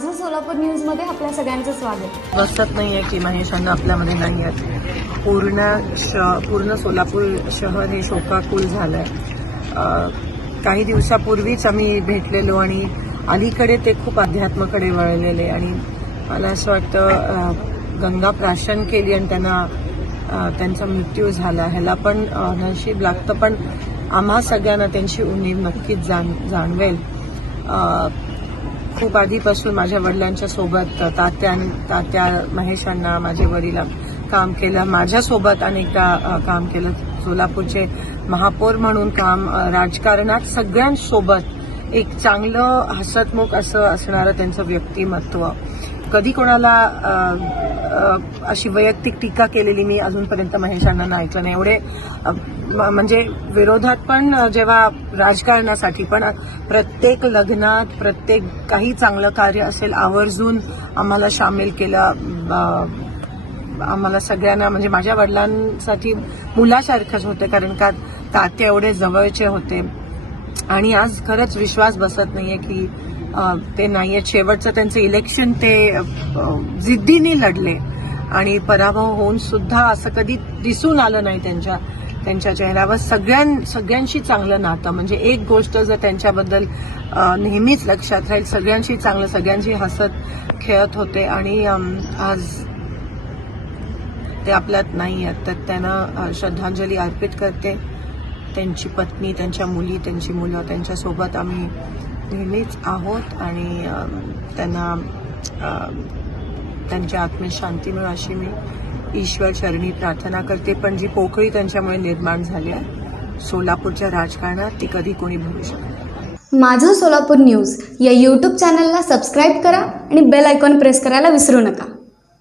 माझं सोलापूर न्यूजमध्ये आपल्या सगळ्यांचं स्वागत. बसत नाहीये की महेशांना आपल्यामध्ये नाही आहेत. पूर्ण सोलापूर शहर हे शोकाकुल झालंय. काही दिवसापूर्वीच आम्ही भेटलेलो आणि अलीकडे ते खूप अध्यात्माकडे वळलेले आणि मला असं वाटतं गंगा प्राशन केली आणि त्यांचा मृत्यू झाला. ह्याला पण नशीब लागतं, पण आम्हा सगळ्यांना त्यांची उणीव नक्कीच जाणवेल. खूप आधीपासून माझ्या वडिलांच्या सोबत तात्या महेशांना माझे वडील काम केलं, माझ्यासोबत अनेकदा काम केलं, सोलापूरचे महापौर म्हणून काम, राजकारणात सगळ्यांसोबत एक चांगलं हसतमुख असं असणारं त्यांचं व्यक्तिमत्व. कधी कोणाला अशी वैयक्तिक टीका केलेली मी अजूनपर्यंत महेशांना नाही ऐकलं नाही. एवढे म्हणजे विरोधात पण, जेव्हा राजकारणासाठी पण, प्रत्येक लग्नात, प्रत्येक काही चांगलं कार्य असेल आवर्जून आम्हाला सामील केलं. आम्हाला सगळ्यांना म्हणजे माझ्या वडिलांसाठी मुलासारखंच होते, कारण का तात्या एवढे जवळचे होते. आणि आज खरंच विश्वास बसत नाहीये की ते नाहीये. शेवटचं त्यांचं इलेक्शन ते जिद्दीने लढले आणि पराभव होऊन सुद्धा असं कधी दिसून आलं नाही त्यांच्या चेहऱ्यावर. सगळ्यांशी चांगलं नातं, म्हणजे एक गोष्ट जर त्यांच्याबद्दल नेहमीच लक्षात राहील, सगळ्यांशी चांगलं, सगळ्यांशी हसत खेळत होते. आणि आज ते आपल्यात नाही आहेत, तर त्यांना श्रद्धांजली अर्पित करते. त्यांची पत्नी, त्यांच्या मुली, त्यांची मुलं, त्यांच्यासोबत आम्ही नेहमीच आहोत आणि त्यांना त्यांच्या आत्मेत शांती मिळो अशी मी ईश्वर चरणी प्रार्थना करते. पण जी पोकळी त्यांच्यामुळे निर्माण झाली आहे सोलापूरच्या राजकारणात, ती कधी कोणी भरू शकत नाही. माझं सोलापूर न्यूज या यूट्यूब चॅनलला सबस्क्राईब करा आणि बेल आयकॉन प्रेस करायला विसरू नका.